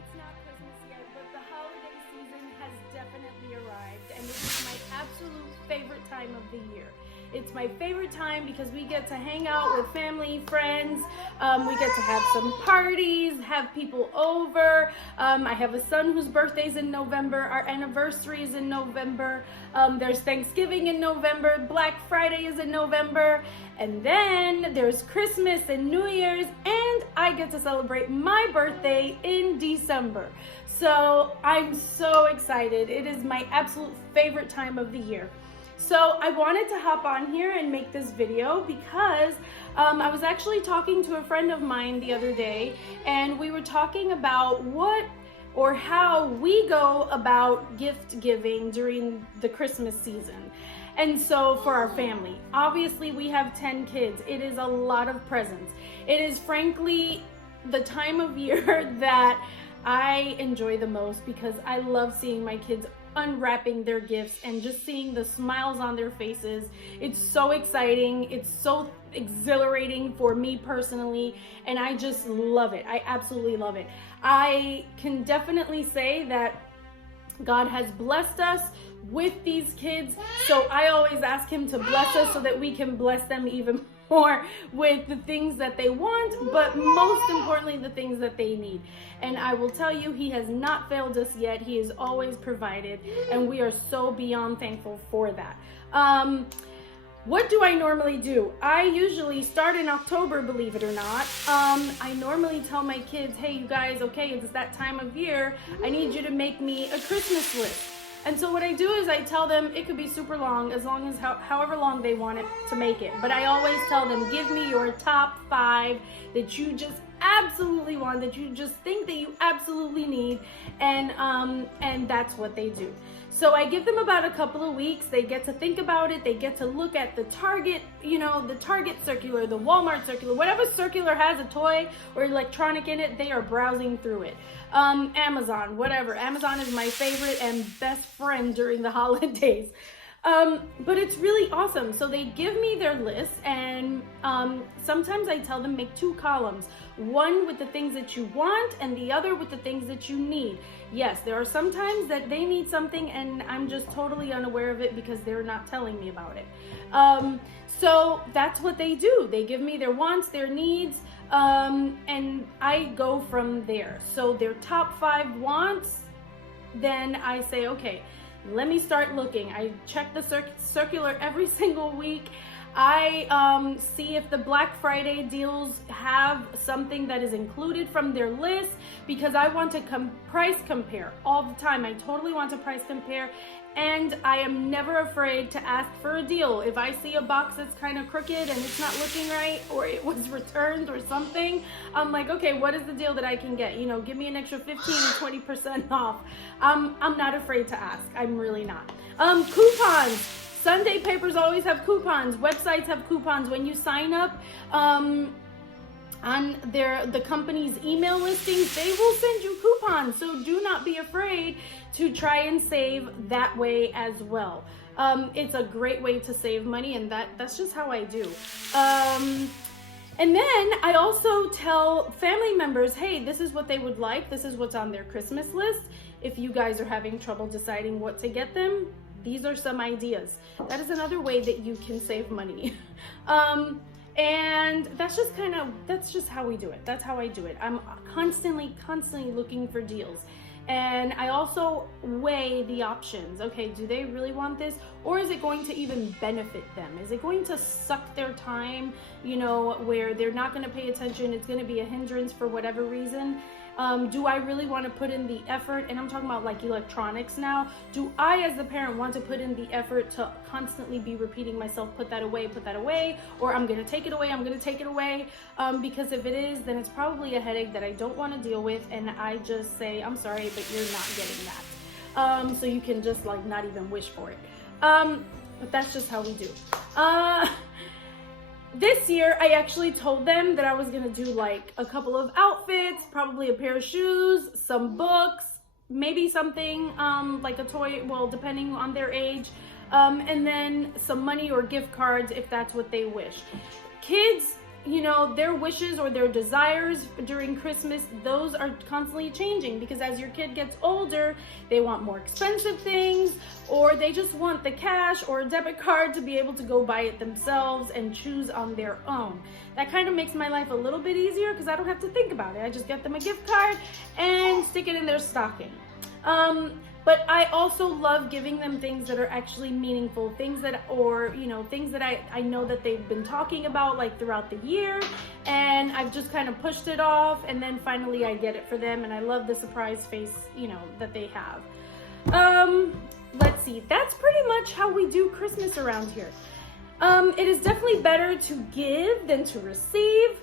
it's not Christmas yet, but the holiday season has definitely arrived, and it is my absolute favorite time of the year. It's my favorite time because we get to hang out with family, friends, we get to have some parties, have people over. I have a son whose birthday's in November, our anniversary is in November, there's Thanksgiving in November, Black Friday is in November, and then there's Christmas and New Year's, and I get to celebrate my birthday in December. So I'm so excited. It is my absolute favorite time of the year. So I wanted to hop on here and make this video because I was actually talking to a friend of mine the other day, and we were talking about what or how we go about gift giving during the Christmas season. And so for our family, obviously we have 10 kids. It is a lot of presents. It is frankly the time of year that I enjoy the most because I love seeing my kids unwrapping their gifts and just seeing the smiles on their faces. It's so exciting. It's so exhilarating for me personally, and I just love it. I absolutely love it. I can definitely say that God has blessed us with these kids, so I always ask him to bless us so that we can bless them even more with the things that they want, but most importantly the things that they need. And I will tell you, he has not failed us yet. He has always provided, and we are so beyond thankful for that. What do I normally do? I usually start in October, believe it or not. I normally tell my kids, hey, you guys, okay, it's that time of year. I need you to make me a Christmas list. And so what I do is I tell them it could be super long, as long as however long they want it to make it. But I always tell them, give me your top 5 that you just absolutely want, that you just think that you absolutely need, and that's what they do. So I give them about a couple of weeks. They get to think about it. They get to look at the Target, the Target circular, the Walmart circular, whatever circular has a toy or electronic in it, they are browsing through it. Amazon, whatever. Amazon is my favorite and best friend during the holidays. But it's really awesome. So they give me their list, and sometimes I tell them make 2 columns, one with the things that you want and the other with the things that you need. Yes, there are some times that they need something and I'm just totally unaware of it because they're not telling me about it. So that's what they do. They give me their wants, their needs, and I go from there. So their top 5 wants, then I say, okay, let me start looking. I check the circular every single week. I see if the Black Friday deals have something that is included from their list, because I want to price compare all the time. I totally want to price compare, and I am never afraid to ask for a deal. If I see a box that's kind of crooked and it's not looking right, or it was returned or something, I'm like, okay, what is the deal that I can get? Give me an extra 15 or 20% off. I'm not afraid to ask. I'm really not. Coupons. Sunday papers always have coupons. Websites have coupons. When you sign up on the company's email listings, they will send you coupons. So do not be afraid to try and save that way as well. It's a great way to save money, and that's just how I do. And then I also tell family members, hey, this is what they would like. This is what's on their Christmas list. If you guys are having trouble deciding what to get them, these are some ideas. That is another way that you can save money. And that's just how we do it. That's how I do it. I'm constantly looking for deals. And I also weigh the options. Okay, do they really want this? Or is it going to even benefit them? Is it going to suck their time, where they're not going to pay attention? It's going to be a hindrance for whatever reason. Do I really want to put in the effort? And I'm talking about like electronics now. Do I, as the parent, want to put in the effort to constantly be repeating myself, put that away, or I'm going to take it away, because if it is, then it's probably a headache that I don't want to deal with, and I just say, I'm sorry, but you're not getting that. So you can just like not even wish for it. But that's just how we do. This year, I actually told them that I was gonna do like a couple of outfits, probably a pair of shoes, some books, maybe something like a toy, well, depending on their age, and then some money or gift cards if that's what they wish. Kids you know, their wishes or their desires during Christmas, those are constantly changing, because as your kid gets older, they want more expensive things, or they just want the cash or a debit card to be able to go buy it themselves and choose on their own. That kind of makes my life a little bit easier because I don't have to think about it. I just get them a gift card and stick it in their stocking. But I also love giving them things that are actually meaningful, things that, or, you know, things that I know that they've been talking about like throughout the year, and I've just kind of pushed it off, and then finally I get it for them, and I love the surprise face, you know, that they have. Let's see, that's pretty much how we do Christmas around here. It is definitely better to give than to receive.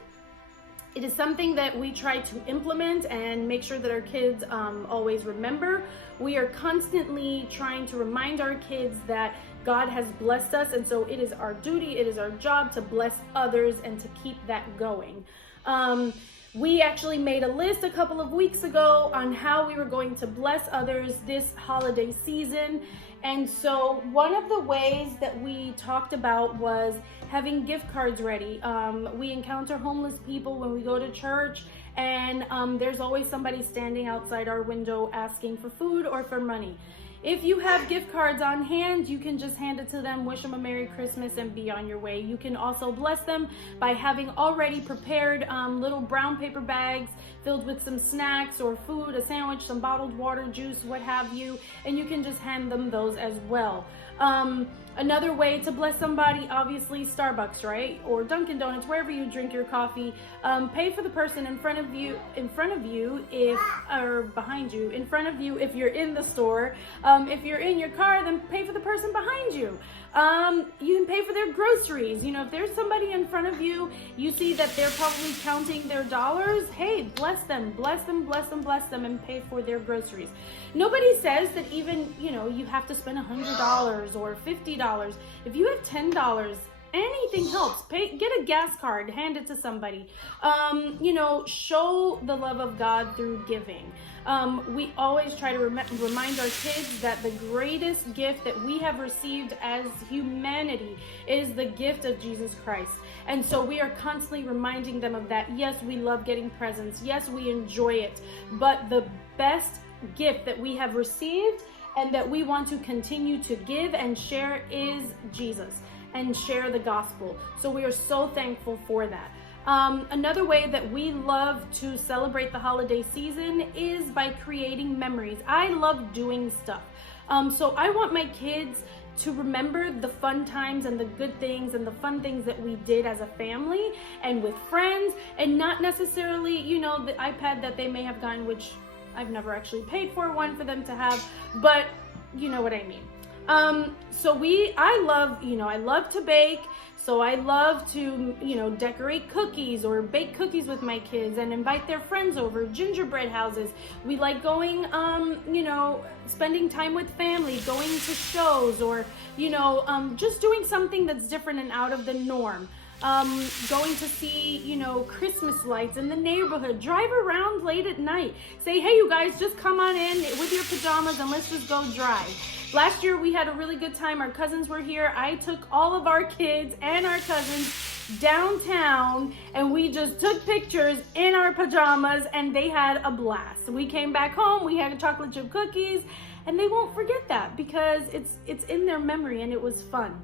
It is something that we try to implement and make sure that our kids always remember. We are constantly trying to remind our kids that God has blessed us, and so it is our duty, it is our job to bless others and to keep that going. We actually made a list a couple of weeks ago on how we were going to bless others this holiday season. And so one of the ways that we talked about was having gift cards ready. We encounter homeless people when we go to church, and there's always somebody standing outside our window asking for food or for money. If you have gift cards on hand, you can just hand it to them, wish them a Merry Christmas, and be on your way. You can also bless them by having already prepared little brown paper bags filled with some snacks or food, a sandwich, some bottled water, juice, what have you, and you can just hand them those as well. Another way to bless somebody, obviously Starbucks, right? Or Dunkin' Donuts, wherever you drink your coffee. Pay for the person in front of you if, or behind you, in front of you if you're in the store. If you're in your car, then pay for the person behind you. You can pay for their groceries. You know, if there's somebody in front of you, you see that they're probably counting their dollars, hey, bless them, bless them, bless them, bless them, and pay for their groceries. Nobody says that even, you know, you have to spend $100 or $50. If you have $10, anything helps. Get a gas card, hand it to somebody. You know, show the love of God through giving. We always try to remind our kids that the greatest gift that we have received as humanity is the gift of Jesus Christ. And so we are constantly reminding them of that. Yes, we love getting presents. Yes, we enjoy it. But the best gift that we have received and that we want to continue to give and share is Jesus, and share the gospel. So we are so thankful for that. Another way that we love to celebrate the holiday season is by creating memories. I love doing stuff. So I want my kids to remember the fun times and the good things and the fun things that we did as a family and with friends, and not necessarily, you know, the iPad that they may have gotten, which I've never actually paid for one for them to have, but you know what I mean. So I love to bake. So I love to, you know, decorate cookies or bake cookies with my kids and invite their friends over, gingerbread houses. We like going, you know, spending time with family, going to shows, or, you know, just doing something that's different and out of the norm. Going to see, you know, Christmas lights in the neighborhood, drive around late at night, say, hey, you guys, just come on in with your pajamas and let's just go drive. Last year we had a really good time. Our cousins were here. I took all of our kids and our cousins downtown and we just took pictures in our pajamas and they had a blast. We came back home, we had chocolate chip cookies, and they won't forget that because it's in their memory and it was fun.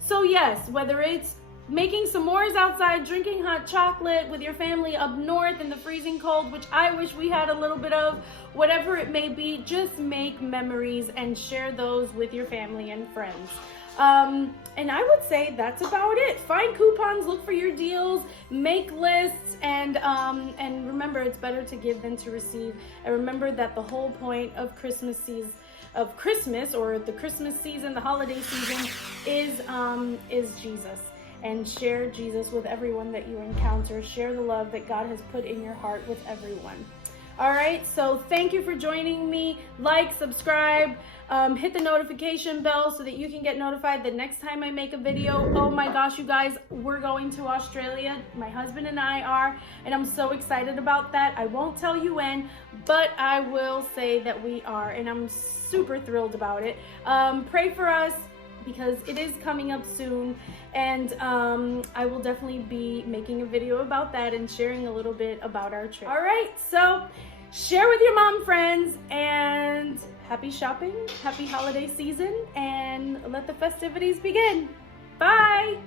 So yes, whether it's making s'mores outside, drinking hot chocolate with your family up north in the freezing cold, which I wish we had a little bit of, whatever it may be, just make memories and share those with your family and friends. And I would say that's about it. Find coupons, look for your deals, make lists, and remember, it's better to give than to receive. And remember that the whole point of Christmas season, or the Christmas season, the holiday season, is Jesus. And share Jesus with everyone that you encounter. Share the love that God has put in your heart with everyone. All right, so thank you for joining me. Like, subscribe, hit the notification bell so that you can get notified the next time I make a video. Oh my gosh, you guys, we're going to Australia. My husband and I are, and I'm so excited about that. I won't tell you when, but I will say that we are, and I'm super thrilled about it. Pray for us. because it is coming up soon, and I will definitely be making a video about that and sharing a little bit about our trip. All right, so share with your mom friends, and happy shopping, happy holiday season, and let the festivities begin. Bye.